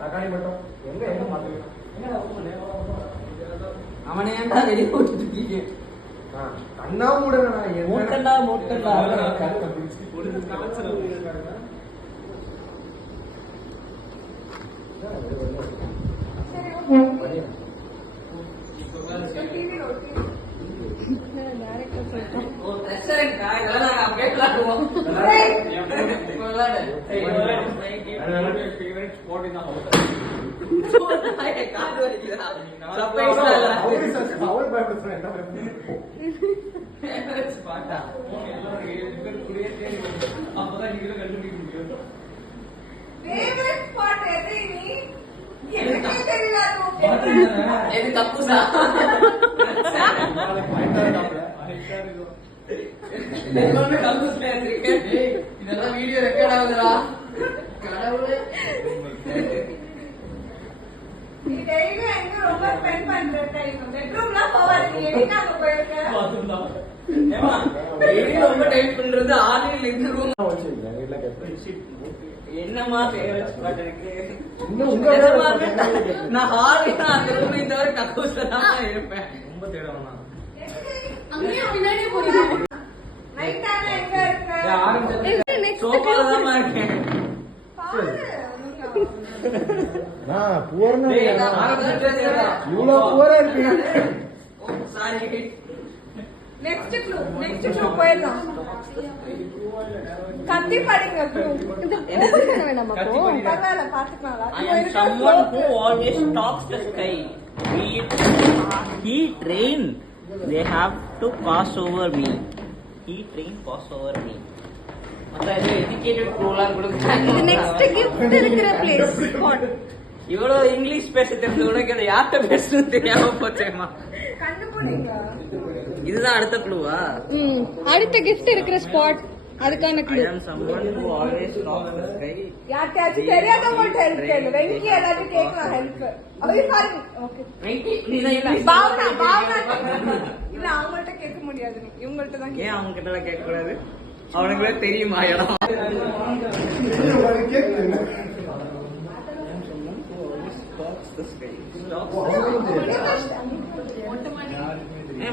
தக்காளி மட்டும் எங்க எங்க மாத்துறீங்க? அவனே ஏன்டா வெளியே போட்டுருக்கீங்க? கண்ணா மூடனா மூட்டண்டா மூட்டண்டா இதெல்லாம் வீடியோ ரெக்கார்ட் ஆகுதுடா. கடவுளே என்னமா நான் ஹாலினா அந்த ரூமை தவிர கக்கூஸ்ல தான் இருப்பேன். ரொம்ப தேடணும். சோபாலதான் இருக்கேன். கத்தி படிங்க. I am someone who always stalks the sky. Heat, rain, they have to pass over me. Heat, rain, pass over me. இவ்வளவு இங்கிலீஷ் பேச தெரிஞ்ச உனக்கு அதை யார்கிட்ட பேசணும் தெரியாம போச்சேமா. இதுதான் அடுத்த க்ளூவா? அடுத்த கிஃப்ட் இருக்கிற ஸ்பாட் அதுக்கான clue. I am someone who always stalks the sky. யார்கிட்டயாச்சும் தெரியாதவங்கள்ட்ட ஹெல்ப் கேளு. வெங்கி எல்லாரும் கேட்கலாம் ஹெல்ப். அப்படியே பாருங்க. ஓகே வெங்கி நீ தான் இல்ல பாவனா இல்ல அவங்கள்ட்ட கேட்க முடியாது. இவங்கள்ட்ட தான். ஏன் அவங்க கிட்ட கேட்க கூடாது? அவனுக்கு தெரியுமா இடம்?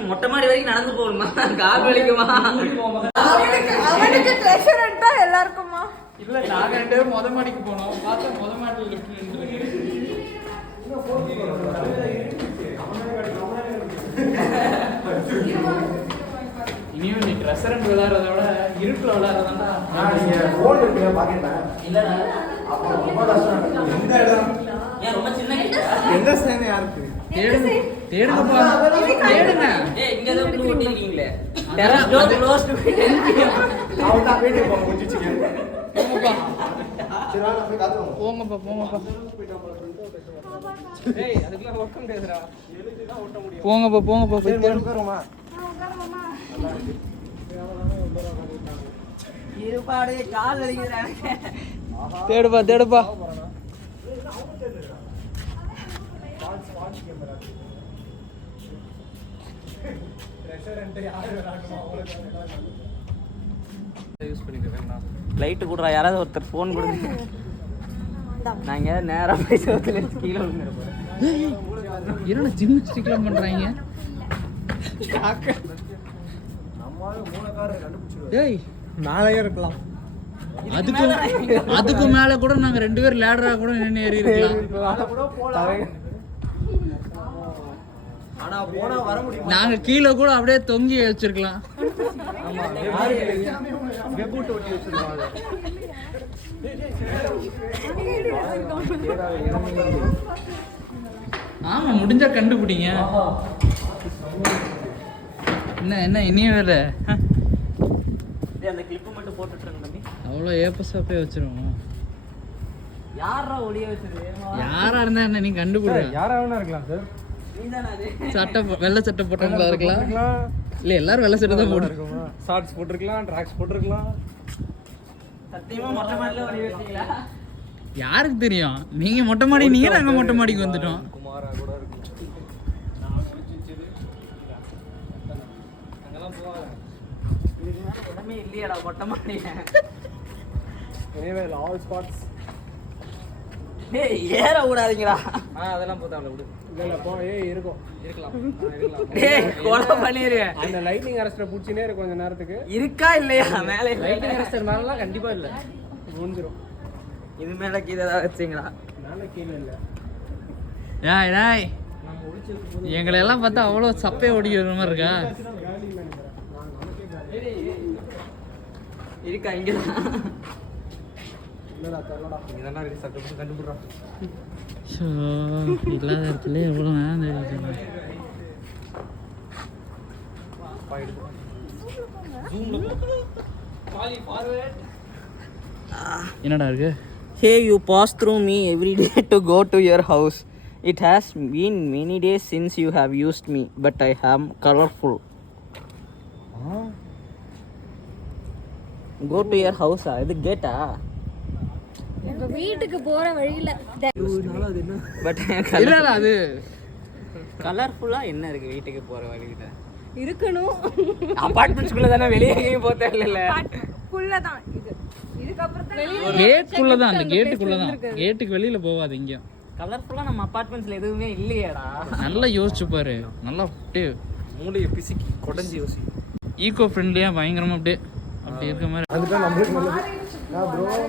மொட்டை மாடி வரைக்கும் நடந்து போகணுமா? கால் வலிக்குமா? அவனுக்கு ட்ரெஷரண்டா எல்லாருக்குமா? இல்ல நாங்க ரெண்டு பேரும் முத மாடிக்கு போனோம். பார்த்தா முத மாடியில் லிஃப்ட் நின்னுருக்கு. இனியும் நீ ட்ரெஷரண்ட் விளையாடுறத விட இருட்டுல விளையாடுறதாண்டா. நீங்க போன் எடுத்து பாக்கெட்டா இல்லடா அப்போ ரொம்ப கஷ்டம். எந்த இடம்? ஏன் ரொம்ப சின்ன எந்த சேனை யாருக்கு? தேடுங்க தேடுங்க. ஏய் இங்க ஏதோ க்ளூ ஒட்டிருக்கீங்களே. Terrace door close to 10 pm. அவன் தான் வீட்டுக்கு போக முடிஞ்சிச்சுங்க. போங்கப்பா சரி வாங்க போய் காத்துவோம். போங்கப்பா. ஏய் அதுக்குலாம் ஒட்ட முடியாதுடா. போங்கப்பா போய் தேடுங்க. உட்காருமா. இருபாடே கால் வலிக்குறானே. தேடுப்பா. லைட் கூடறா. யாராவது ஒருத்தர் ஃபோன் கொடுங்க. நான் இங்க நேரா போய் சோத்துல கீழ விழுந்துற போறேன். என்ன ஜிம்னாஸ்டிக்லாம் பண்றாங்க? நம்மால மூணு காரை கண்டுபிடிச்சிடுவோம். ஏய் நாளையே இருக்கலாம். அதுக்கு மேல கூட நாங்க ரெண்டு பேரும் லேடரா கூட நின்னு ஏறி இருக்கலாம். கூட போலாம். ஆனா போனா வர முடியும். நாங்க கீழ கூட அப்படியே தொங்கி வச்சிருக்கலாம். ஆமா வெபூட் ஒட்டி வச்சிருக்காங்க. ஆமா முடிஞ்சா கண்டுபிடிங்க. என்ன இனியும் வேலை? அந்த கிளிப் மட்டும் போட்டுட்டு இருந்தேன். அவ்வளோ ஏப்பசாப்பே வச்சிருவோம். யாரா ஒளிய வச்சது? யாரா இருந்தா என்ன நீ கண்டுபிடி. யாரா வேணா இருக்கலாம் சார். நீதானே அது? சட்டை வெள்ளை சட்டை போட்டவங்களா இருக்கலாம். இல்ல எல்லாரும் வெள்ளை சட்டை தான் போட்டுருக்கோம். ஷார்ட்ஸ் போட்டுருக்கலாம், ட்ராக்ஸ் போட்டுருக்கலாம். சத்தியமா மொட்டை மாடில ஒளிய வச்சீங்களா? யாருக்கு தெரியும்? நீங்க மொட்டை மாடி, நீங்க நாங்க மொட்டை மாடிக்கு வந்துட்டோம். குமாரா கூட இருக்கு. அங்கெல்லாம் போவாங்க. இடமே இல்லையடா மொட்டை மாடில. Anyway, all spots ஏய் ஏற விடாதீங்கடா. அதெல்லாம் போத்தாங்கள விடு. இல்ல போ. ஏய் இருக்கும். இருக்கலாம். ஏய் கொலை பண்ணிடுவேன். அந்த லைட்டிங் அரெஸ்டர் புடிச்சினே இருக்கு கொஞ்ச நேரத்துக்கு. இருக்கா இல்லையா மேலே? லைட்டிங் அரெஸ்டர் மேலலாம் கண்டிப்பா இல்ல. மூஞ்சிரும். இது மேல கீழே ஏதாவது வச்சீங்களா? மேல கீழே இல்ல. ஏய் எங்களை எல்லாம் பார்த்தா அவ்வளோ சப்பையை ஓடிக்கிற மாதிரி இருக்கா? இருக்கா இங்க? இல்லடா தெரியலடா. இதெல்லாம் இருக்கு சட்டு கண்டுபிடுறா. ஷோ இல்லாத இடத்துல எவ்வளோ நேரம் தெரியுது. என்னடா இருக்கு? Hey, you pass through me every day to go to your house. It has been many days since you have used me, but I am colorful. Go to your house. இது கேட்டா? எங்க வீட்டுக்கு போற வழியில பட் இல்ல அது கலர்ஃபுல்லா என்ன இருக்கு வீட்டுக்கு போற வழியில? இருக்கணும். அபார்ட்மெண்ட்ஸ்குள்ள தானே, வெளியே எங்கேயும் போக தேவையில்ல. குள்ளதான் இது. இதுக்கப்புறம் தான் வெளியில கேட்டுக்குள்ள தான், அந்த கேட்டுக்குள்ள தான், கேட்டுக்கு வெளியில போகாது எங்கேயும். கலர்ஃபுல்லா நம்ம அபார்ட்மெண்ட்ஸ்ல எதுவுமே இல்லையேடா. நல்லா யோசிச்சு பாரு, நல்லா அப்படியே மூளையை பிசிக்கி கொடைஞ்சி யோசி. ஈகோ ஃப்ரெண்ட்லியா பயங்கரமா அப்படியே அப்படி இருக்க மாதிரி. அதுதான் நம்மளுக்கு நல்லது.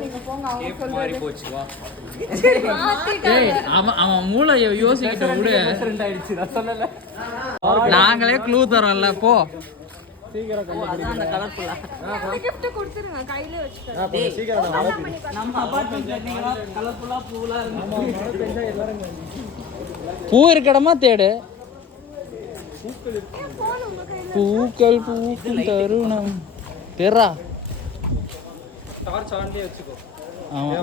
நீங்க போங்க அவங்க சொல்றது. மாறி போச்சு வா. ஏய் அவன் மூளை யோசிக்கிட்ட விடு. டிஃபரண்ட் ஆயிடுச்சு நான் சொன்னல. நாங்களே க்ளூ தரோம்ல போ. சீக்கிரம் அதான் அந்த கலர்ஃபுல்லா. gift கொடுத்துருங்க கையிலே வச்சுக்கோங்க. சீக்கிரம் நம்ம அபார்ட்மெண்ட்ல நீங்க கலர்ஃபுல்லா பூலா இருக்கு. பூ இருக்க இடமா தேடு. பூக்கள் பூக்கும் தருணம் தெரா. டார்ச் ஆன்லயே வச்சுக்கோ. ஆமா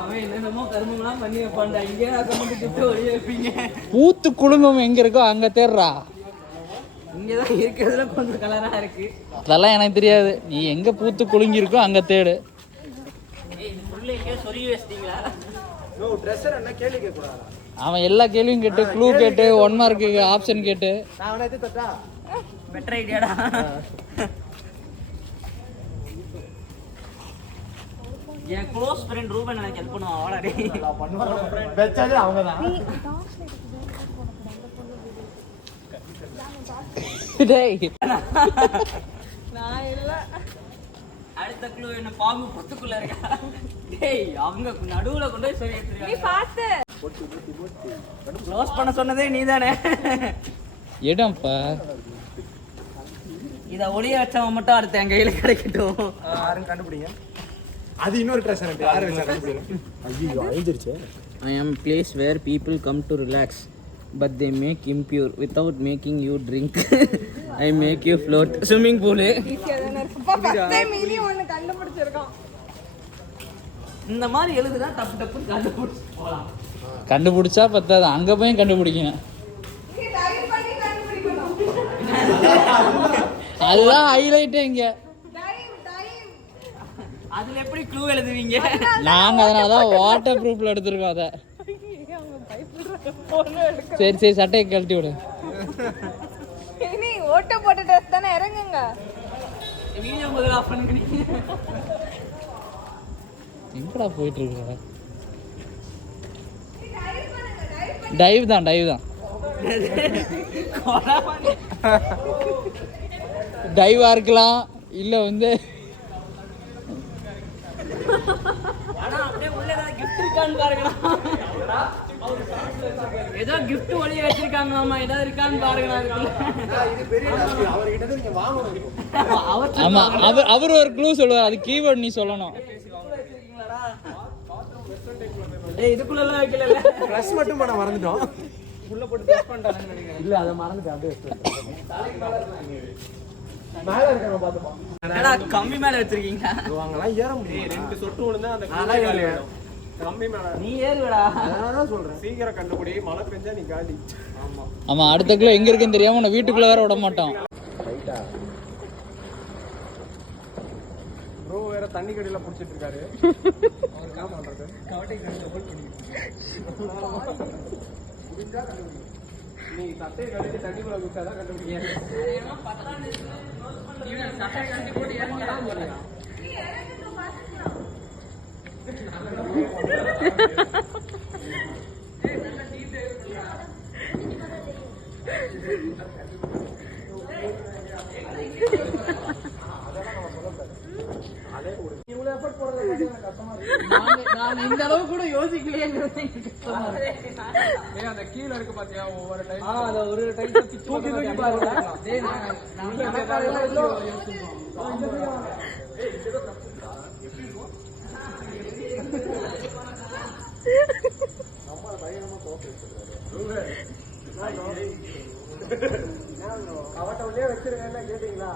அவன் என்னென்னமோ கருமம்லாம் பண்ணி வைப்பான்டா. இங்கே நான் கொண்டு கிஃப்ட் ஒளிய வைப்பீங்க. பூத்து குடும்பம் எங்க இருக்கோ அங்க தேடுறா. இங்கதான் இருக்கிறதுல கொஞ்சம் கலரா இருக்கு. அதெல்லாம் எனக்கு தெரியாது. நீ எங்க பூத்து குலுங்கி இருக்கோ அங்க தேடு. இது ஃபுல்ல எங்க சொருகி வச்சிட்டீங்களா? நோ ட்ரெஸ்ஸர் என்ன கேள்வி கேட்க கூடாதா? அவன் எல்லா கேள்வியும் கேட்டு க்ளூ கேட்டு 1 மார்க்கு ஆப்ஷன் கேட்டு. நான் அவனை எது தட்டா? பெட்டர் ஐடியாடா. என் க்ளோஸ் ஃப்ரெண்ட் ரூபன் எனக்கு ஹெல்ப் பண்ணுவான். வாடா டேய். நான் பண்ணுவாங்க. வெச்சது அவங்கதான். டேய் நான் இல்ல. அடுத்த க்ளூ என்ன பாம்பு பொத்துக்குள்ள இருக்கா? டேய் அவங்க நடுவுல கொண்டு போய் சொல்லி நீ எடுத்துருக்காங்க. பாத்து. க்ளோஸ் பண்ண சொன்னதே நீதானே. இடம்ப்பா. இத ஒளிய வச்சவன் மட்டும் அடுத்து என் கையில கிடைக்கட்டும். யாரும் கண்டுபிடிங்க. அது இன்னொரு ட்ரெஸ்ஸர் யாரு வச்சா கண்டுபிடிங்க. ஐயோ அழிஞ்சிருச்சு. I am a place where people come to relax, but they make impure without making you drink. I make you float. Swimming pool. ஈஸியா தான இருக்கு. ஃபர்ஸ்ட் டைம் இனி ஒன்னு கண்டுபிடிச்சிருக்கான். இந்த மாதிரி எழுதுனா டப்பு டப்புன்னு கண்டுபிடிச்சு போலாம். கண்டுபிடிச்சா பத்தாது, அங்க போய் கண்டுபிடிக்கணும். நீ டைப் பண்ணி கண்டுபிடிக்கணும். அதுதான் ஹைலைட்டே இங்க. டைப். அதுல எப்படி க்ளூ எழுதுவீங்க? நாங்க அதனாலதான் வாட்டர் ப்ரூஃப்ல எடுத்திருக்கோம் அத. சரி சரி சட்டையை கழட்டி விடு. இனி ஓட்ட போட்ட ட்ரெஸ் தானே, இறங்குங்க. வீடியோ முதல்ல ஆஃப் பண்ணிக்கிறீங்க. எங்கடா போயிட்டு இருக்க? டைவ் தான் டைவா இருக்கலாம் இல்ல வந்து. ஆனா அப்படியே உள்ள ஏதாவது gift இருக்கான்னு பாருங்கடா. ஏதோ gift ஒளிய வச்சிருக்காங்க. ஆமா ஏதாவது இருக்கான்னு பாருங்கடா அதுக்குள்ள. இது பெரிய டாஸ்க். அவர்கிட்ட இருந்து நீங்க வாங்கணும். ஆமா அவர் ஒரு க்ளூ சொல்லுவார். அது கீவேர்ட் நீ சொல்லணும். ஏய் இதுக்குள்ள எல்லாம் வைக்கல. ப்ளஸ் மட்டும் பண்ண மறந்துட்டோம். உள்ள போட்டு ப்ளஸ் பண்ணிட்டாங்கன்னு நினைக்கிறேன். இல்ல அத மறந்துட்டேன். அப்படியே மேல இருக்கறவங்க பாத்துப்போம். என்னடா கம்பி மேல வச்சிருக்கீங்க? வாங்கலாம் ஏற முடியும். ரெண்டு சொட்டு விழுந்தா அந்த கம்பி மேல நீ ஏறுடா. அதான் சொல்றேன். சீக்கிரம் கண்டுபிடி. மழை பெஞ்சா நீ காலி. ஆமா ஆமா அடுத்த கிலோ எங்க இருக்குன்னு தெரியாம உன்னை வீட்டுக்குள்ள வேற விட மாட்டோம். ரைட்டா ப்ரோ வேற தண்ணி கடியில புடிச்சிட்டு இருக்காரு. அவர் என்ன பண்றது? கவட்டை கடியில ஹோல்ட் பண்ணிட்டு. நீ சட்டை கடிச்சு தண்ணிக்குள்ள குச்சாதான் கண்டுபிடிங்க. சட்டை கட்டி போட்டு இறங்கிடா. நான் இந்த அளவு கூட யோசிக்கலையே. அந்த கீழே இருக்கு பாத்தியா ஒவ்வொரு டைம் அத ஒரு டைம் தூக்கி பாருங்க. அவட்ட உள்ளே வச்சிருக்கேன் கேட்டீங்களா?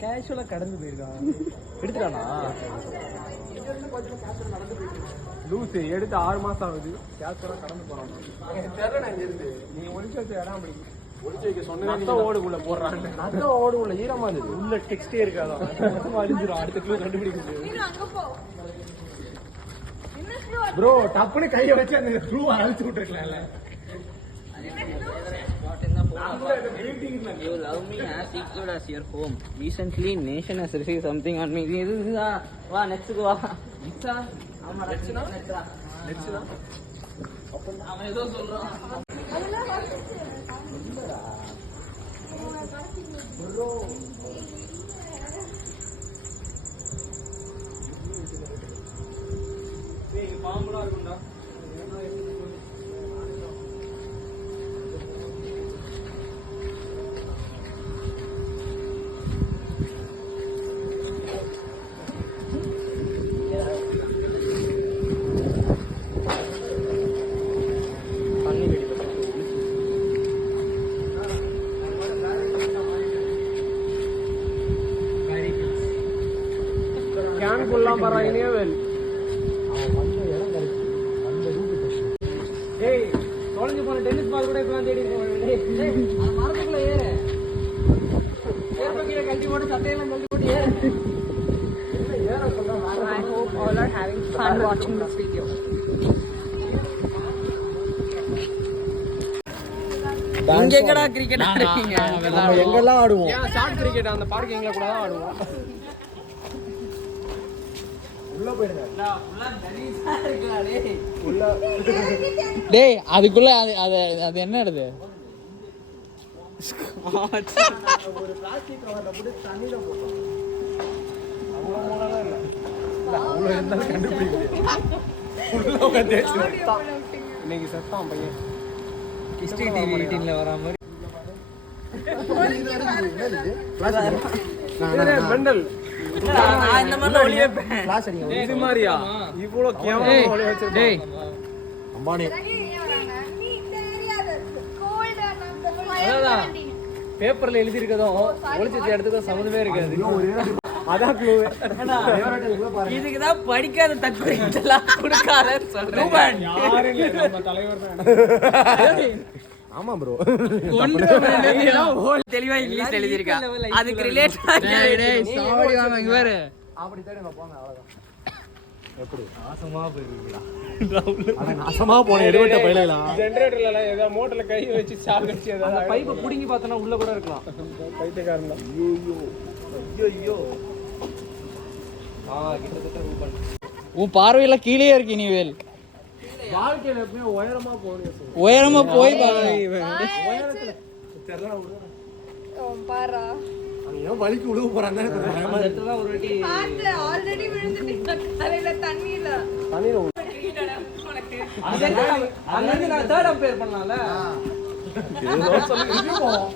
கேஷுவலா கடந்து போயிருக்கான். எடுத்துட்டானா? லூசு எடுத்து 6 மாசம் ஆகுது. கேஷுவலா கடந்து போறான். நீங்க ஒளிச்சு வச்ச இடம் அப்படி ஒளிச்சு வைக்க சொன்ன ஓடுக்குள்ள போடுறாங்க. நத்த ஓடுக்குள்ள ஈரமா இருந்தது. உள்ள டெக்ஸ்டே இருக்காதான். அழிஞ்சிடும். அடுத்த கிலோ கண்டுபிடிக்க முடியும். ப்ரோ டப்புனு கையை வச்சு அந்த ப்ளூ அழிச்சு விட்டுருக்கலாம்ல. You love me as equal as your home. Recently, nation has received something on me. வா next வா. ஆமா next தான். அவன் ஏதோ சொல்றான். ப்ரோ ஏய் பாம்புலாம் இருக்கும்டா. கேனுக்குள்ளாம் பறாயினே வேல். ஏய் தொலைஞ்சு போன டென்னிஸ் பால் கூட இப்ப தேடி மரத்துக்குள்ள ஏறு. ஏற்ப கீழே கட்டி போட்டு சட்டையெல்லாம் கட்டி போட்டு ஏறு. I hope all are having fun watching this video. இங்க எங்கடா கிரிக்கெட் ஆடுறீங்க? நம்ம எங்கெல்லாம் ஆடுவோம். ஷார்ட் கிரிக்கெட் அந்த பார்க்கிங்ல கூட தான் ஆடுவோம். உள்ள போயிடுங்க. உள்ள டேய் அதுக்குள்ள அது என்ன எடுது? ஒரு பிளாஸ்டிக் கவர்ல போட்டு தண்ணில போட்டோம். அவ்வளவு மூலலாம் இல்ல. அவ்வளவு இருந்தாலும் கண்டுபிடிக்க முடியாது. உள்ள உட்கார்ந்து இன்னைக்கு செத்தான் பையன். ஹிஸ்டரி டிவி 18ல வரா மாதிரி. மெண்டல் நான் இந்த மாதிரி ஒளியே கிளாஸ் அடிங்க. இது மாதிரியா இவ்ளோ கேவலமா ஒளி வச்சிருக்கான். டேய் அம்பானி நீ இந்த ஏரியால கோல்ட் அதான் பேப்பர்ல எழுதி இருக்கதும் ஒளிச்சு எடுத்ததும் சம்மந்தமே இருக்காது. அதான் க்ளூ. இதுக்கு தான் படிக்காத தக்குறை இதெல்லாம் கொடுக்காதன்னு சொல்றேன். யாரு இல்ல நம்ம தலைவர் தான். ஆமா ப்ரோ. தெளிவா இங்கிலீஷ் எழுதி இருக்கா. அதுக்கு ரிலேட்டட் டேய் சாவடி வாங்க இங்க பாரு. அப்படி தேடுங்க போங்க அவ்வளவுதான். எப்படி நாசமா போயிருக்கீங்களா? அட நாசமா போன எடுவட்ட பையலா. ஜெனரேட்டர்ல ஏதோ மோட்டர்ல கை வச்சு சாக் வச்சு அந்த பைப்பை புடிங்கி பார்த்தனா உள்ள கூட இருக்கலாம். பைத்தியக்காரன் தான். ஐயோ கிட்டத்தட்ட ரூபன். உன் பார்வையில கீழே இருக்கு நீ வேல். வாழ்க்கையில எப்பவுமே உயரமா போறீங்க. உயரமா போய் பாரு. உயரத்துல தெரியல விடு. பாரா அவன் வலிக்கு உழுவ போறான் தான் எனக்கு பயமா இருக்கு. ஒரு வாட்டி பாத்து ஆல்ரெடி விழுந்துட்டீங்க தலையில தண்ணியில. தண்ணில அங்க நான் தேர்ட் அம்பையர் பண்ணலாம்ல. ஏதோ சொல்லி போவோம்.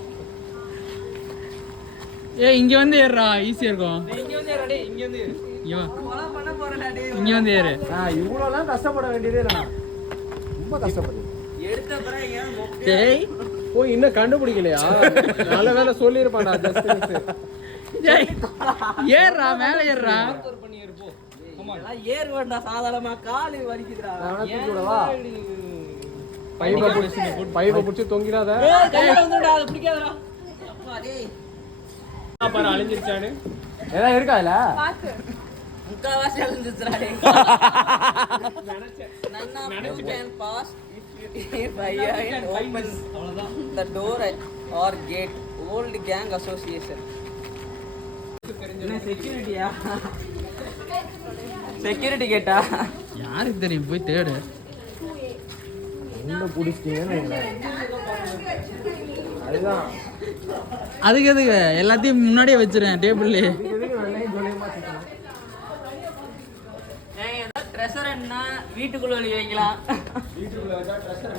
ஏய் இங்க வந்து ஏறுடா ஈஸியா இருக்கும். இங்க வந்து ஏறு டேய். இங்க வந்து இங்க வா. கொலை பண்ண போறடா டேய். இங்க வந்து ஏறு. இவ்வளவுலாம் கஷ்டப்பட வேண்டியதே இல்ல. ரொம்ப கஷ்டப்படுது. எடுத்த பிறகு ஏன் மொக்க டேய் போய் இன்னும் கண்டுபிடிக்கலையா? நல்ல வேளை சொல்லி இருப்பான்டா ஜஸ்ட். டேய் ஏறுடா மேல ஏறுடா. பண்ணி இருப்போம். எல்லாம் ஏறு வேண்டாம் சாதாரணமா கால் வலிக்குதுடா. நான் தூக்கி விடவா? பைப்பை புடிச்சு தொங்கிடாத. ஏய் கையில வந்துடா அது பிடிக்காதடா. அப்பா டேய் பாரு அழிஞ்சிருச்சானு. ஏதா இருக்கா இல்ல? பாத்து முக்காவாசி அழிஞ்சிச்சுடா. None of you can pass if you open the door or gate. Old gang association. என்ன செக்யூரிட்டியா? செக்யூரிட்டி கேட்டா யாருக்கு தெரியும், போய் தேடு. அதுதான் அதுக்கு எதுக்கு எல்லாத்தையும் முன்னாடியே வச்சிருக்கேன் டேபிள்லயே. ட்ரெஷர் என்ன வீட்டுக்குள்ள வெளியே வைக்கலாம். வீட்டுக்குள்ள வச்சா ட்ரெஸ்ஸர்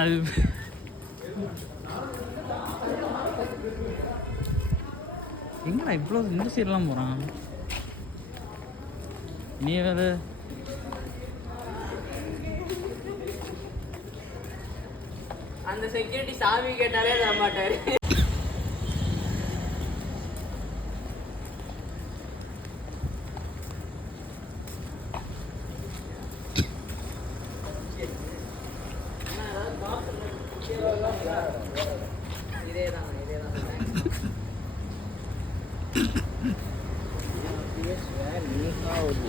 அது எங்கடா இவ்வளோ இந்த சைட்லாம் போகிறான்? நீ வேறு அந்த செக்யூரிட்டி சாவி கேட்டாலே தர மாட்டாரு. இதேதான்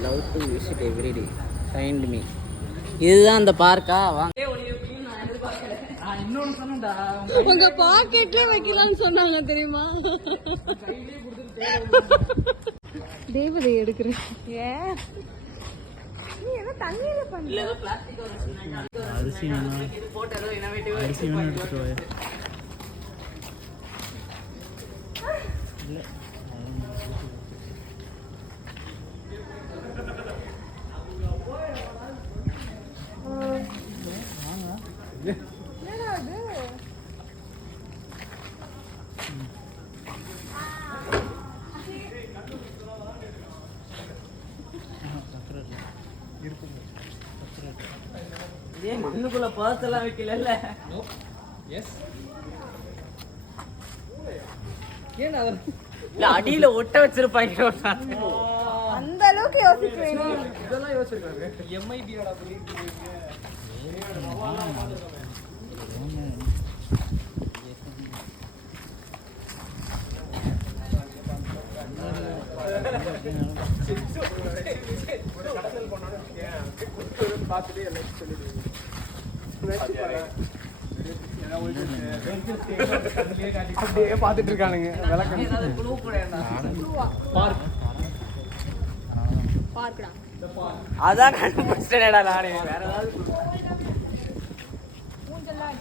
love to visit every day. Find me. இதுதான் அந்த பார்க்கா? வாங்க. இன்னொன்று சொன்னேன்டா, உங்க பாக்கெட்ல வைக்கலாம்னு சொன்னாங்க தெரியுமா? தேவதை எடுக்கிறேன். ஏன் நீ என்ன தண்ணியில பண்ணல? இல்ல ஏதோ பிளாஸ்டிக் ஒரு அரிசி வேணா, இது போட்டு ஏதோ இன்னோவேட்டிவா அரிசி வேணும் எடுத்துட்டு வாயா. இல்லை என்னடா அது? ஏன் மண்ணுக்குள்ள பர்ஸ் எல்லாம் வைக்கல? எஸ் இல்ல அடியில ஒட்ட வச்சிருப்பாங்க. அந்த அளவுக்கு யோசிக்கிறேன். இதெல்லாம் யோசிச்சிருக்காங்க. எம்ஐபியோட பார்த்துட்டு எல்லாத்தையும் சொல்லிடுவீங்க. அப்படியே பார்த்துட்டு இருக்கானுங்க. விளக்கம் பார்க்கடா. அதான் கண்டுபிடிச்சிட்டேடா நானே. வேற ஏதாவது மூஞ்செல்லாம்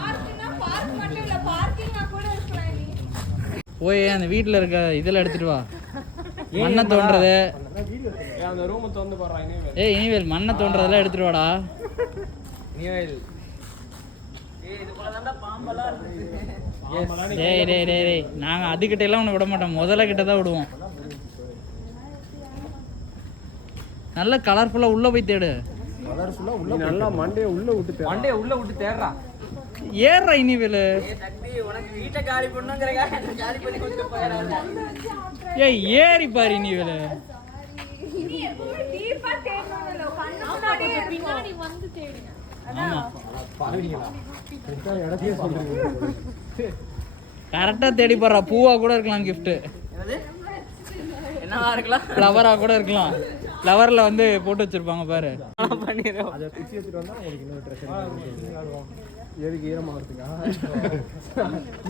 பார்க்கிங்னா பார்க் மட்டும் இல்ல, பார்க்கிங்கா கூட இருக்கலாம். நீ போய் அந்த வீட்டில் இருக்க இதெல்லாம் எடுத்துட்டு வா. மண்ணை தோன்றது, அந்த ரூமை திறந்து போடுறாங்க. இனிவேல் மண்ணை தோன்றதெல்லாம் எடுத்துட்டு வாடா. டேய் டேய் டேய் டேய், நாங்கள் அதுக்கிட்ட எல்லாம் உன்னை விட மாட்டோம், முதல்ல கிட்ட தான் விடுவோம். நல்ல கலர்ஃபுல்லாக உள்ளே போய் தேடு. கலர்ஃபுல்லாக உள்ள நல்லா மண்டையை உள்ள விட்டு தேடுறா. ஏறுறா இனிவேல். உனக்கு வீட்டை காலி பண்ணுங்கிறக்காக காலி பண்ணி கொடுத்து போயிடாத. ஏய் ஏறி பாரு இனிவேல். நீ எப்பவுமே டீப்பா தேடணும்ல, கண்ணு முன்னாடியே பின்னாடி வந்து தேடுங்க. ஆமாம் பாருங்களா இடத்தையே சொல்றீங்க. கரெக்டாக தேடி போடுறா. பூவாக கூட இருக்கலாம், கிஃப்ட்டு என்னது என்னவா இருக்கலாம்? ஃப்ளவராக கூட இருக்கலாம். ஃப்ளவரில் வந்து போட்டு வச்சுருப்பாங்க பாரு. பண்ணிடுறோம். அதை பிச்சு எடுத்துட்டு வந்தா உங்களுக்கு இன்னொரு ட்ரெஸ் எதுக்கு ஈரமாகறதுக்கா?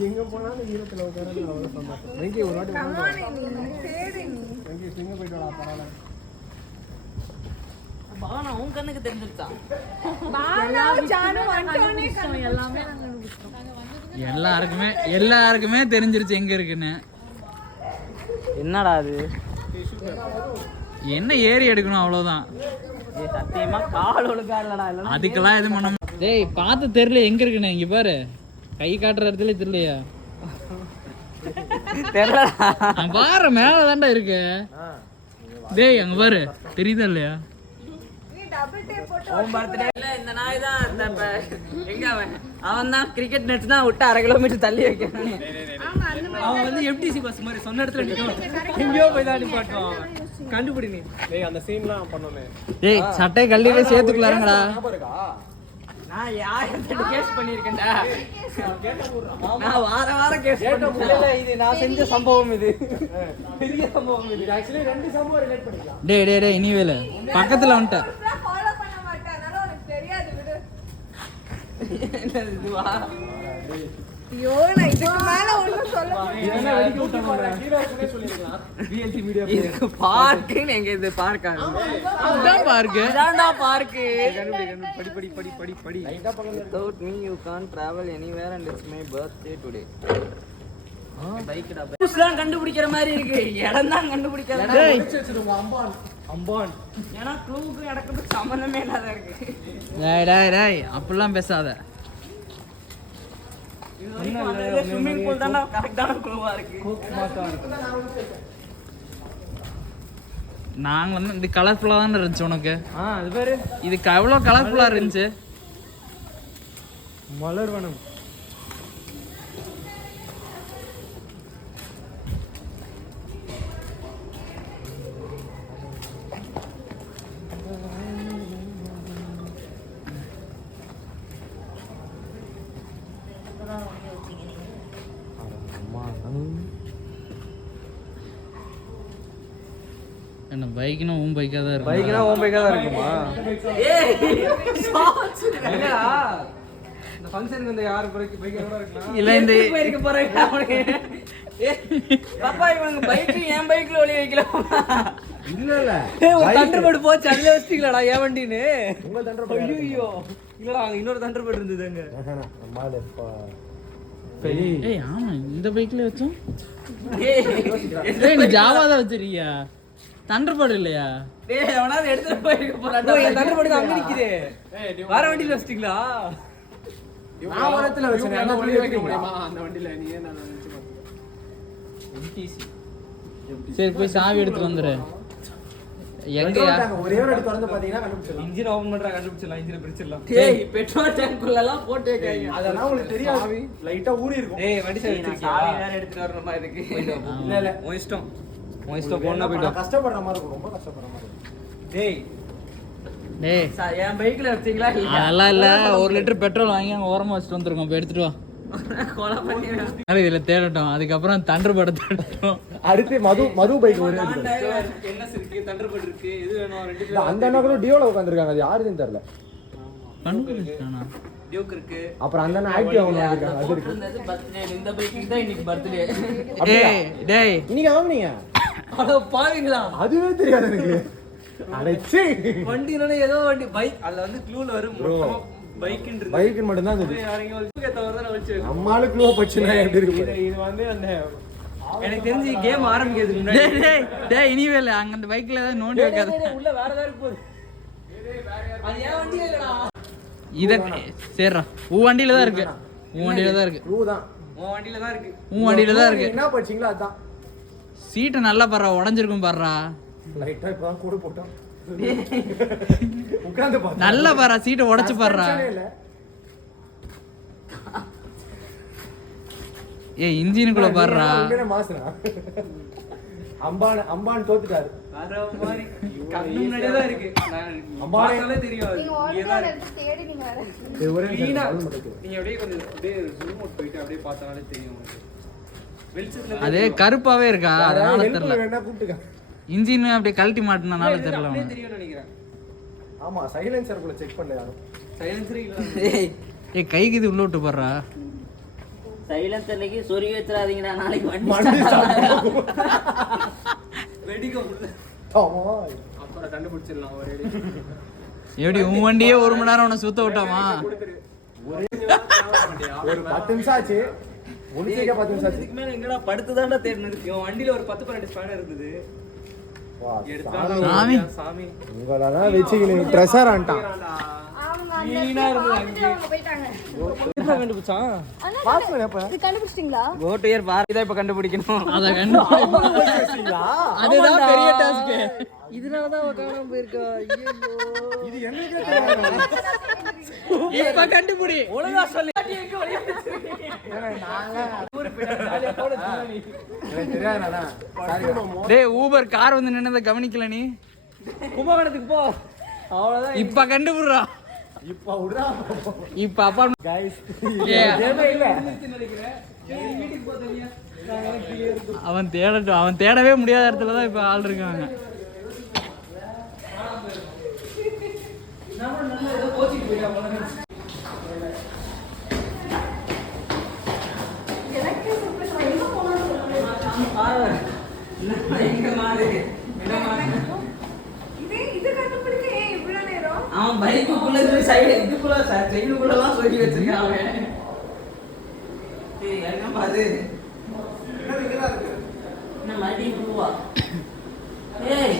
எங்க போனாலும் ஈரத்தில் உட்காந்து அவ்வளோ சந்தோஷம். வெங்கி ஒரு வாட்டி வெங்கி எங்க போயிட்டு வரா? பரவாயில்ல. பவனா உன் கண்ணுக்கு தெரிஞ்சிருச்சான். எல்லாருக்குமே தெரிஞ்சிருச்சு எங்க இருக்குன்னு. என்னடா அது? என்ன ஏறி எடுக்கணும் அவ்வளவுதான். சத்தியமா கால் ஒழுங்கா இல்லடா. இல்ல அதுக்கெல்லாம் எதுவும் பண்ண முடியாது. டேய் பார்த்து தெரியல எங்க இருக்குன்னு. இங்க பாரு, கை காட்டுற இடத்துல தெரியலையா? தெரியலடா. பாரு மேல தாண்டா இருக்கு. டேய் அங்க பாரு, தெரியுதா இல்லையா? இந்த நாய் தான் எங்க அவன் தான் கிரிக்கெட் நெட்ஸ் தான் விட்டு 1/2 கிலோமீட்டர் தள்ளி வைக்கிறான். அவன் வந்து எஃப்டிசி பஸ் மாதிரி சொன்ன இடத்துல நிற்கும். எங்கேயோ போய் தான் நிப்பாட்டுவான். கண்டுபிடி நீ. டேய் அந்த சீன்லாம் பண்ணோமே. டேய் சட்டை கல்லிலே சேர்த்துக்கலாங்கடா. நான் 1000 கேஸ் பண்ணிருக்கேன்டா. நான் வாரம் கேஸ் பண்ணல. இது நான் செஞ்ச சம்பவம், இது பெரிய சம்பவம். இது ஆக்சுவலி 2 சம்பவம் ரிலேட் பண்ணிக்கலாம். டேய் இனிவேல பக்கத்துல வந்துட்டேன். ஃபாலோ பண்ண மாட்டேன், அதனால உனக்கு தெரியாது விடு. என்னது இதுவா? ஐயோ நான் இதுக்கு மேல ஒண்ணும் சொல்ல முடியாது. என்ன வெடிக்க விட்டாங்க ஹீரோஸ்னே சொல்லிருக்கலாம். VLC மீடியா இதுக்கு பார்க்குன்னு எங்க இது பார்க்காங்க. அதான் பாருங்க. இதான்டா பார்க்கு. படி லைட்டா பக்கத்துல Without me you can't travel anywhere and it's my birthday today. பைக்டா பைக்ஸ்லாம் கண்டுபிடிக்கிற மாதிரி இருக்கு. இடம் தான் கண்டுபிடிக்கல. டேய் அம்பான் ஏன்னா க்ளூக்கு இடத்துக்கு சம்பந்தமே இல்லாத இருக்கு. டேய் அப்படிலாம் பேசாத. ஸ்விம்மிங் பூல் தானே கரெக்டான க்ளூவா இருக்கு. நாங்க வந்து இது கலர்ஃபுல்லா தானே இருந்துச்சு உனக்கு. அது பேரு இது எவ்வளவு கலர்ஃபுல்லா இருந்துச்சு. மலர்வனம். என்ன பைக்னா உன் பைக்கா தான் இருக்கு. பைக்னா ஓம் பைக்கா தான் இருக்குமா? ஏய் ஷாட்ஸ் என்னடா இந்த ஃபங்க்ஷனுக்கு இந்த யார் பைக் எவ்வளவு இருக்கலாம்? இல்ல இந்த போயிருக்க போறேன் அவனே. பாப்பா இவங்க பைக் என் பைக்ல ஒளி வைக்கலாம். இல்ல ஒரு தண்டர்பர்டு போச்சு, அதுல வச்சிட்டீங்களாடா என் வண்டின்னு? உங்க தண்டர் ஐயோ இல்லடா, அங்க இன்னொரு தண்டர்பர்டு இருந்தது அங்க. நம்மால ஏய் ஆமா இந்த பைக்ல வச்சோம். ஏய் ஏய் நீ ஜாவா தான் வச்சிருக்கியா? தண்டர்பர்டு இல்லையா? டேய் அவனால எடுத்துட்டு போயிருக்க ஓ, போறான்டா. என் தண்டர்பர்டு அங்க நிக்குது. வேற வண்டியில வச்சிட்டீங்களா? நான் வரத்துல வச்சேன். என்ன புள்ளி வைக்க முடியுமா அந்த வண்டில? நீ ஏன் நான் நினைச்சு சரி போய் சாவி எடுத்து வந்துரு. எங்கயா ஒரே ஒரு அடி திறந்து பாத்தீங்கன்னா கண்டுபிடிச்சிடலாம். இன்ஜின் ஓபன் பண்றா, கண்டுபிடிச்சிடலாம். இன்ஜினை பிரிச்சிடலாம். டேய் பெட்ரோல் டேங்க்குள்ள எல்லாம் போட்டு வைக்காங்க. அதெல்லாம் உங்களுக்கு தெரியாது. லைட்டா ஊறி இருக்கும். ஏய் வண்டி சாவி நான் எடுத்துக்கியா? சாவி வேற எடுத்துட்டு வரணுமா இதுக்கு? இல்ல உன் இஷ்டம். உன் இஷ்டம் போனா போய்டும். கஷ்டப்படுற மாதிரி இருக்கும். ரொம்ப கஷ்டப்படுற மாதிரி இருக்கும். டேய் டேய் என் பைக்ல வச்சீங்களா இல்லையா? அதெல்லாம் இல்ல. 1 லிட்டர் பெட்ரோல் வாங்கி அங்க ஓரமா வச்சுட்டு வந்துருக்கோம். போய் எடுத்துட்டு வா. கொலை பண்ணிடுவேன். அது இதுல தேடட்டும். அதுக்கப்புறம் தண்டர்பர்டு தேடட்டும். அடுத்து மது பைக் ஒரு என்ன இருக்கு, தண்டர்பர்டு இருக்கு, எது வேணும்? ரெண்டு பேரும் அந்த அண்ணா கூட டியோல உட்காந்துருக்காங்க. அது யாருன்னு தெரியல. கண்டுபிடிச்சானா? டியூக் இருக்கு. அப்புறம் அந்த அண்ணா ஆக்டிவா ஒன்று இருக்காங்க. அது இருக்கு. போட்டிருந்தது birthday. இந்த பைக்கு தான் இன்னைக்கு பர்த்டே. ஏய் டேய் நீங்க வாங்குனீங்க? அட பாவீங்களா, அதுவே தெரியாது எனக்கு. அடைச்சி வண்டினால ஏதோ வண்டி பைக் அதுல வந்து க்ளூல வரும். மொத்தமா பைக்ன்றது பைக்கு மட்டும் தான் தெரியும். யாரங்க வந்து தவறதா வச்சு. நம்மால க்ளூ பச்சுனா எப்படி இருக்கு? இது வந்து அந்த எனக்கு தெரிஞ்சு கேம் ஆரம்பிக்கிறதுக்கு முன்னாடி டேய் டேய் டேய் இனிவேல அங்க அந்த பைக்ல ஏதாவது நோண்டி வைக்காத. உள்ள வேற ஏதாவது இருக்கு போகுது. அது ஏன் வண்டி இல்லடா. இத சரிடா. உன் வண்டியில தான் இருக்கு. உன் வண்டியில தான் இருக்கு. க்ளூ தான். உன் வண்டியில தான் இருக்கு. உன் வண்டியில தான் இருக்கு. என்ன படிச்சீங்களோ அதான். சீட்டை நல்லா பாறா, உடைஞ்சிருக்கும் பாறா. லைட்டா இப்பதான் கூட போட்டோம். உட்கார்ந்து பாத்து. நல்லா பாறா, சீட்டை உடைச்சு பாறா. ஏய் இன்ஜினுக்குள்ள பாறா. உடனே மாசுனா. அம்பான் தோத்துட்டாரு. வேற மாதிரி கண்ணு முன்னாடியே தான் இருக்கு. நான் பார்த்தாலே தெரியும் அது. நீங்க இங்கே தான் ஓடுற இருக்கு. இடத்துல தேடி நீங்க வர. இது ஒரே Clean ஆ நிமிஷம் மட்டும். நீங்க அப்படியே கொஞ்சம் அப்படியே zoom out போயிட்டு அப்படியே பார்த்தாலே தெரியும் உங்களுக்கு. வெளிச்சத்துல அதே கருப்பாவே இருக்கா, அதனால ஹெல்ப் தெரியல. வேணா கூப்பிட்டுக்க. இன்ஜின் அப்படியே கழட்டி மாட்டினால தெரியல அப்படியே உனக்கு. தெரியும்னு நினைக்கிறேன். ஆமா சைலன்சர் குள்ள செக் பண்ணல யாரும். சைலன்சரே இல்ல. ஏய் ஏய் கைக்கு இது உள்ள விட்டு பாறா. சைலன்சர்லக்கு சொறி வச்சிராதீங்கடா, நாளைக்கு மண்டி வண்டி சாப்பிடும். வெடிக்க முடியல. ஆமா. அப்புறம் கண்டுபிடிச்சிடலாம் ஒரே அடி. எப்படி உன் வண்டியே 1 மணி நேரம் உன்னை சுத்த விட்டாமா? ஒரு 10 நிமிஷம் ஆச்சு. முடிச்சேக்க 10 நிமிஷம் ஆச்சு. இதுக்கு மேல எங்கடா படுத்துதான்டா தேடினது. இவன் வண்டியில ஒரு 10-12 ஸ்பேனர் இருந்தது. வா, எடுத்தாலும் சாமி. சாமி. உங்களெல்லாம் வச்சுக்கினு ட்ரெஷர் ஆன்ட்டான். அவங்க அந்த Clean-ஆ இருந்தது பார்த்துட்டு அவங்க போயிட்டாங்க. என்ன கண்டுபிடிச்சான்? அண்ணா, பாஸ்மன் எப்ப? இது கண்டுபிடிச்சிட்டீங்களா? கோ டு இயர் பார் இத இப்ப கண்டுபிடிக்கணும். அத கண்டு அதுதான் பெரிய டாஸ்க். இதனால தான் அவ காணாம போயிருக்கா. ஐயோ. இது என்னக்கே தெரியாது. இப்ப கண்டுபிடி. ஒழுங்கா சொல்லு. எனக்கு தெரியாதுடா. சாரி. டேய் ஊபர் கார் வந்து நின்னத கவனிக்கல நீ. கும்பகோணத்துக்கு போ. அவ்வளவுதான். இப்ப கண்டுபிடுறா. இப்ப அப்பா அவன் தேடட்டும், அவன் தேடவே முடியாத இடத்துல தான் இப்ப ஆள் இருக்காங்க. இது கண்டுபிடிக்க ஏன் இவ்வளவு நேரம்? அவன் பைக்குள்ள சைடு இதுக்குள்ள சைடுக்குள்ளலாம் சொல்லி வச்சிருக்கான் அவன். ஏய் என்ன பாரு என்ன மறுபடியும் ப்ளூவா ஏய்